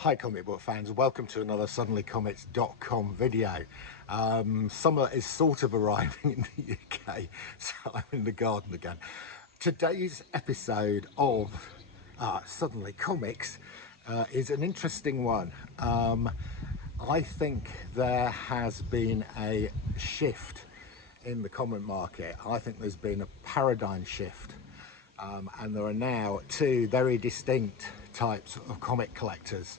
Hi comic book fans, welcome to another suddenlycomics.com video. Summer is sort of arriving in the UK, so I'm in the garden again. Today's episode of Suddenly Comics is an interesting one. I think there has been a shift in the comic market. I think there's been a paradigm shift. And there are now two very distinct types of comic collectors.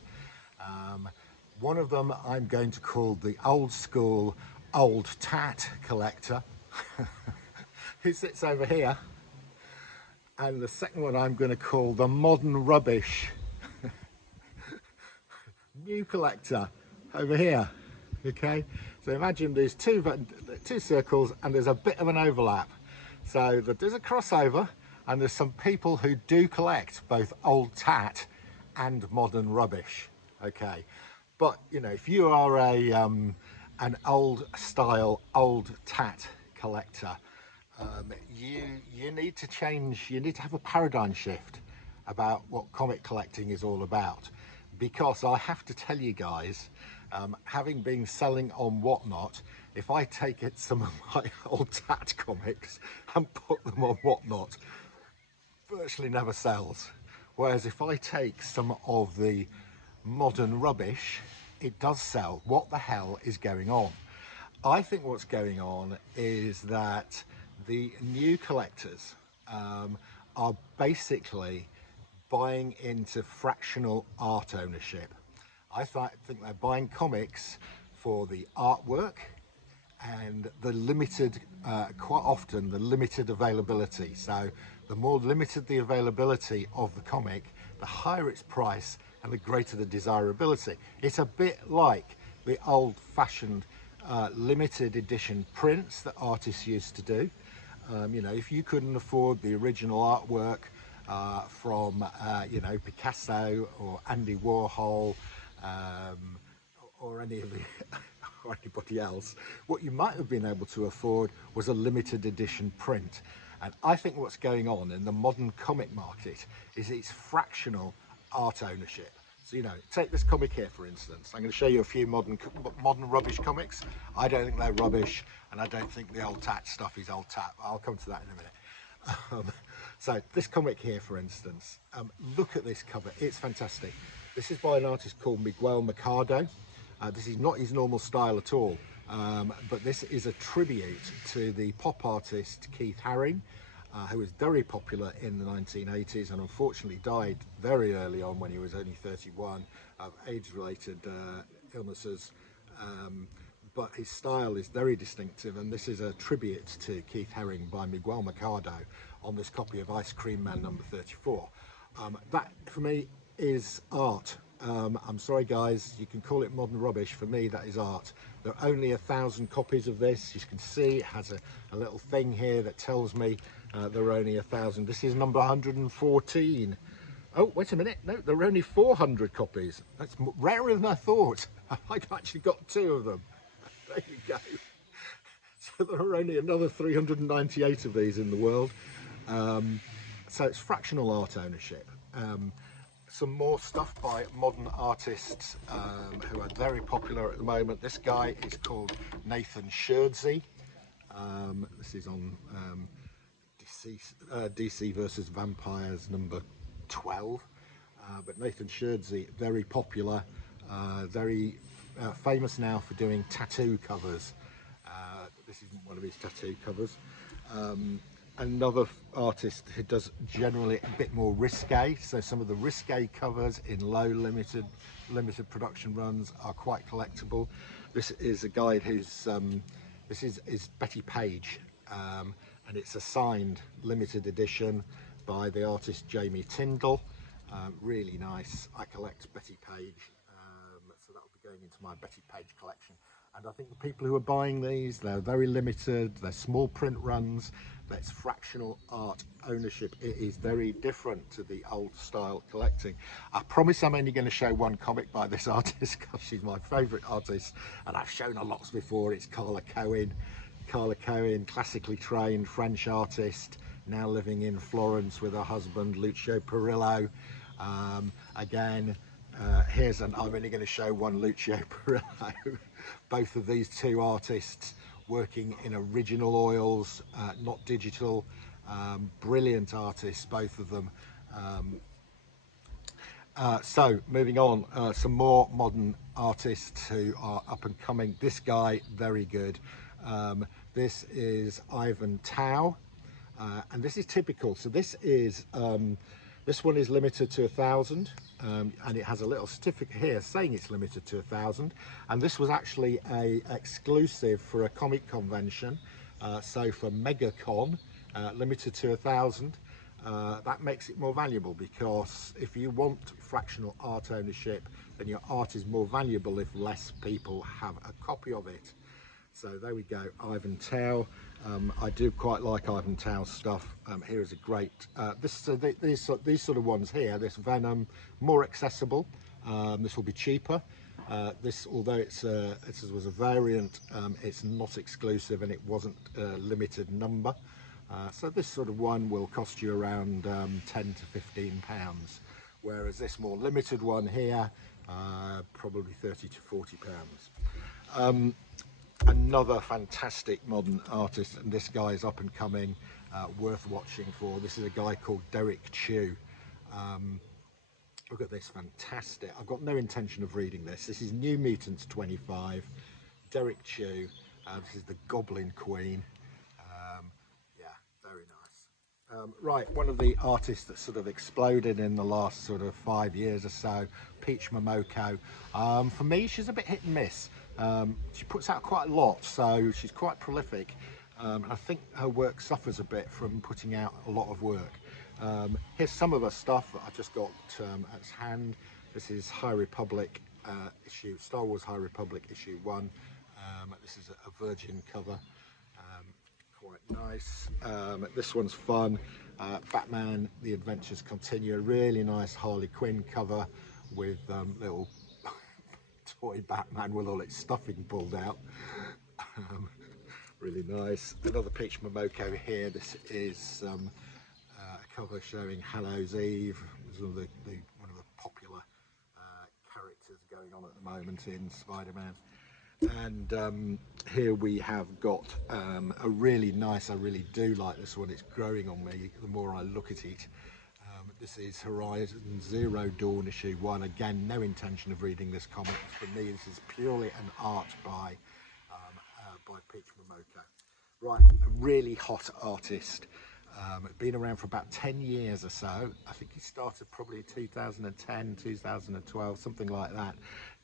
One of them I'm going to call the old school old tat collector who sits over here, and the second one I'm going to call the modern rubbish new collector over here. Okay, so imagine there's two circles and there's a bit of an overlap, so that there's a crossover, and there's some people who do collect both old tat and modern rubbish. Okay, but you know, if you are an old style old tat collector, you need to change. You need to have a paradigm shift about what comic collecting is all about, because I have to tell you guys, having been selling on Whatnot, if I take some of my old tat comics and put them on Whatnot, virtually never sells. Whereas if I take some of the modern rubbish, it does sell. What the hell is going on? I think what's going on is that the new collectors are basically buying into fractional art ownership. I think they're buying comics for the artwork and the limited, quite often the limited availability. So the more limited the availability of the comic, the higher its price and the greater the desirability. It's a bit like the old-fashioned limited edition prints that artists used to do. You know, if you couldn't afford the original artwork from you know, Picasso or Andy Warhol or any of the or anybody else, what you might have been able to afford was a limited edition print. And I think what's going on in the modern comic market is it's fractional art ownership. So, you know, take this comic here for instance. I'm going to show you a few modern rubbish comics. I don't think they're rubbish, and I don't think the old tat stuff is old tat. I'll come to that in a minute. So this comic here for instance, look at this cover, it's fantastic. This is by an artist called Miguel Mercado. This is not his normal style at all, but this is a tribute to the pop artist Keith Haring, who was very popular in the 1980s and unfortunately died very early on when he was only 31 of age-related illnesses. But his style is very distinctive, and this is a tribute to Keith Haring by Miguel Mercado on this copy of Ice Cream Man number 34. That for me is art. I'm sorry guys, you can call it modern rubbish. For me that is art. There are only 1,000 copies of this. You can see it has a little thing here that tells me there are only 1,000. This is number 114. Oh, wait a minute, no, there are only 400 copies. That's rarer than I thought. I've actually got 2 of them. There you go. So there are only another 398 of these in the world. So it's fractional art ownership. Some more stuff by modern artists who are very popular at the moment. This guy is called Nathan Shersey. This is on DC versus Vampires number 12. But Nathan Shersey, very popular, very famous now for doing tattoo covers. This isn't one of his tattoo covers. Another artist who does generally a bit more risque, so some of the risque covers in low limited production runs are quite collectible. This is a guy who's this is Betty Page, and it's a signed limited edition by the artist Jamie Tyndall. Really nice. I collect Betty Page, so that will be going into my Betty Page collection. And I think the people who are buying these, they're very limited, they're small print runs, that's fractional art ownership. It is very different to the old style collecting. I promise I'm only going to show one comic by this artist because she's my favourite artist, and I've shown her lots before. It's Carla Cohen. Carla Cohen, classically trained French artist, now living in Florence with her husband Lucio Perillo. Again, I'm only going to show one Lucio Perillo. Both of these two artists working in original oils, not digital. Brilliant artists, both of them. So moving on, some more modern artists who are up and coming. This guy, very good. This is Ivan Tao, and this is typical. So this one is limited to 1,000, and it has a little certificate here saying it's limited to 1,000. And this was actually a exclusive for a comic convention. So for MegaCon, limited to 1,000. That makes it more valuable, because if you want fractional art ownership, then your art is more valuable if less people have a copy of it. So there we go, Ivan Tao. I do quite like Ivan Tao's stuff. Here is a great, these sort of ones here, this Venom, more accessible. This will be cheaper. This, although it was a variant, it's not exclusive and it wasn't a limited number. So this sort of one will cost you around 10 to 15 pounds, whereas this more limited one here, probably 30 to 40 pounds. Another fantastic modern artist, and this guy is up and coming, worth watching for. This is a guy called Derek Chew. Look at this, fantastic. I've got no intention of reading this. This is New Mutants 25, Derek Chew. This is the Goblin Queen. Yeah, very nice. Right, one of the artists that sort of exploded in the last sort of 5 years or so, Peach Momoko. For me, she's a bit hit and miss. She puts out quite a lot, so she's quite prolific. I think her work suffers a bit from putting out a lot of work. Here's some of her stuff that I just got at hand. This is High Republic issue, Star Wars High Republic issue 1. This is a Virgin cover. Quite nice. This one's fun. Batman, The Adventures Continue. A really nice Harley Quinn cover with little toy Batman with all its stuffing pulled out. Really nice. Another Peach Momoko here. This is a cover showing Hallows Eve. This is one of the popular characters going on at the moment in Spider-Man. And here we have got a really nice, I really do like this one, it's growing on me the more I look at it. This is Horizon Zero Dawn issue 1. Again, no intention of reading this comic. For me, this is purely an art by Peach Momoko. Right, a really hot artist. Been around for about 10 years or so. I think he started probably 2010, 2012, something like that.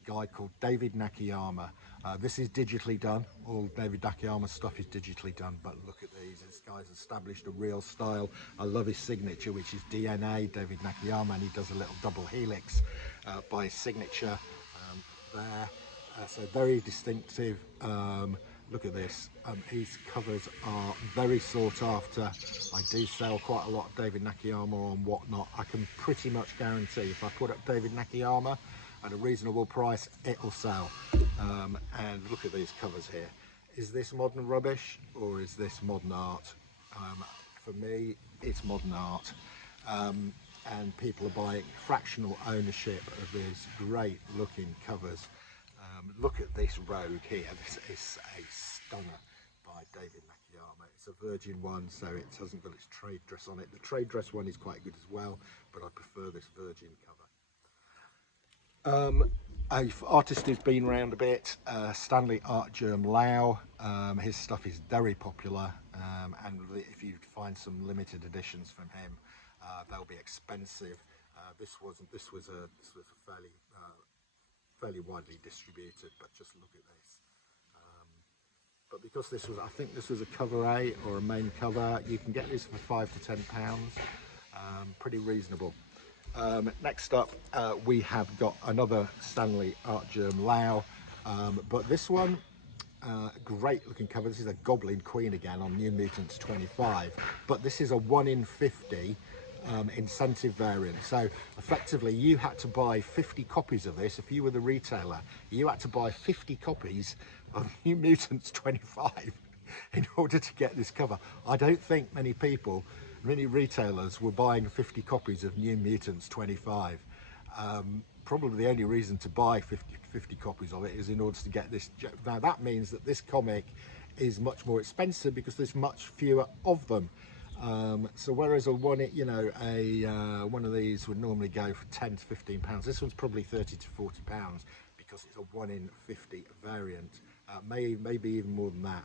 Guy called David Nakayama. This is digitally done. All David Nakayama's stuff is digitally done, but look at these. This guy's established a real style. I love his signature, which is DNA, David Nakayama, and he does a little double helix by his signature there. So very distinctive. Look at this. His covers are very sought after. I do sell quite a lot of David Nakayama and whatnot. I can pretty much guarantee if I put up David Nakayama at a reasonable price, it will sell. And look at these covers here. Is this modern rubbish or is this modern art? For me, it's modern art. And people are buying fractional ownership of these great looking covers. Look at this rogue here. This is a stunner by David Nakayama. It's a Virgin one, so it hasn't got its trade dress on it. The trade dress one is quite good as well, but I prefer this Virgin cover. An artist who's been around a bit, Stanley Art Germ Lau. His stuff is very popular, and if you find some limited editions from him, they'll be expensive. This was a fairly widely distributed, but just look at this. But because this was, I think this was a cover A or a main cover, you can get this for £5 to £10. Pretty reasonable. Next up, we have got another Stanley Art Germ Lau, but this one, great looking cover. This is a Goblin Queen again on New Mutants 25, but this is a 1 in 50 incentive variant. So effectively you had to buy 50 copies of this. If you were the retailer, you had to buy 50 copies of New Mutants 25 in order to get this cover. I don't think many retailers were buying 50 copies of New Mutants 25. probably the only reason to buy 50 copies of it is in order to get this. Now that means that this comic is much more expensive because there's much fewer of them. So whereas one of these would normally go for 10 to 15 pounds, this one's probably 30 to 40 pounds because it's a 1 in 50 variant, maybe even more than that.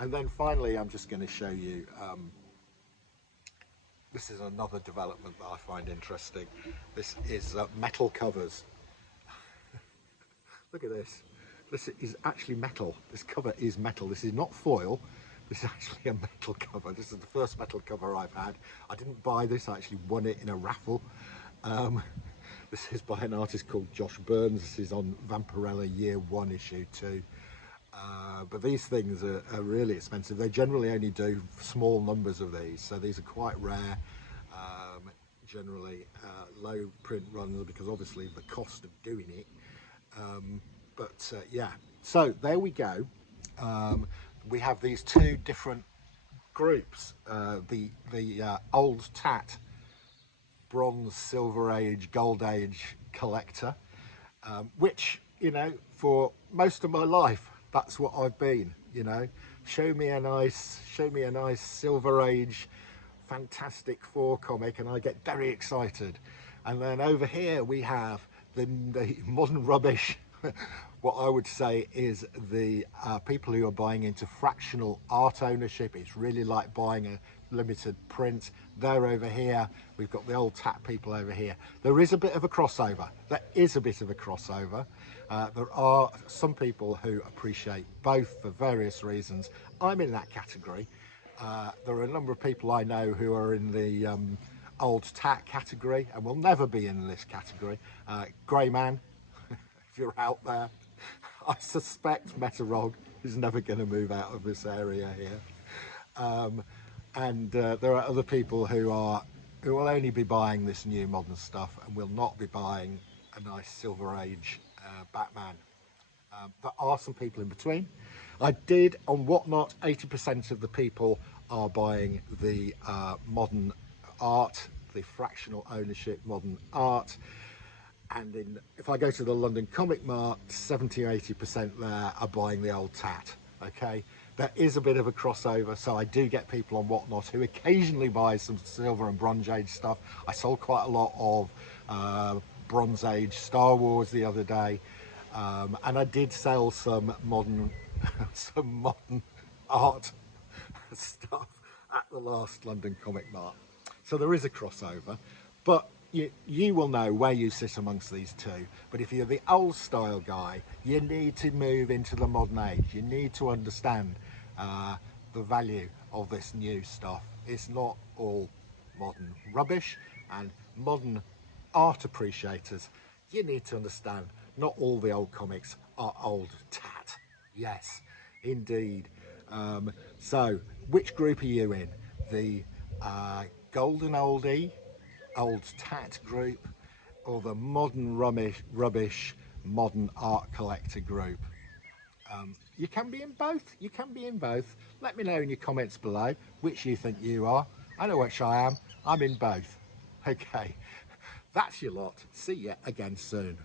And then finally, I'm just going to show you. This is another development that I find interesting. This is metal covers. Look at this. This is actually metal. This cover is metal. This is not foil. This is actually a metal cover. This is the first metal cover I've had. I didn't buy this, I actually won it in a raffle. This is by an artist called Josh Burns. This is on Vampirella Year 1 issue 2. But these things are really expensive. They generally only do small numbers of these, so these are quite rare. Generally low print runs because obviously the cost of doing it. Yeah, so there we go. We have these two different groups, the old tat, bronze, silver age, gold age collector, which, you know, for most of my life, that's what I've been. You know, show me a nice silver age Fantastic Four comic and I get very excited. And then over here we have the modern rubbish. What I would say is the people who are buying into fractional art ownership. It's really like buying a limited print. They're over here. We've got the old tat people over here. There is a bit of a crossover. There is a bit of a crossover. There are some people who appreciate both for various reasons. I'm in that category. There are a number of people I know who are in the old tat category and will never be in this category. Grey Man, if you're out there, I suspect Metarog is never going to move out of this area here. There are other people who will only be buying this new modern stuff and will not be buying a nice Silver Age Batman. There are some people in between. I did on Whatnot, 80% of the people are buying the modern art, the fractional ownership modern art. And if I go to the London Comic Mart, 70-80% there are buying the old tat. Okay, there is a bit of a crossover, so I do get people on Whatnot who occasionally buy some Silver and Bronze Age stuff. I sold quite a lot of Bronze Age Star Wars the other day, and I did sell some modern art stuff at the last London Comic Mart. So there is a crossover, but you will know where you sit amongst these two. But if you're the old style guy, you need to move into the modern age. You need to understand the value of this new stuff. It's not all modern rubbish, and modern art appreciators, you need to understand not all the old comics are old tat. Yes, indeed. So which group are you in? The golden oldie, old tat group, or the modern rubbish modern art collector group? You can be in both. You can be in both. Let me know in your comments below which you think you are. I know which I am. I'm in both. Okay, that's your lot. See you again soon.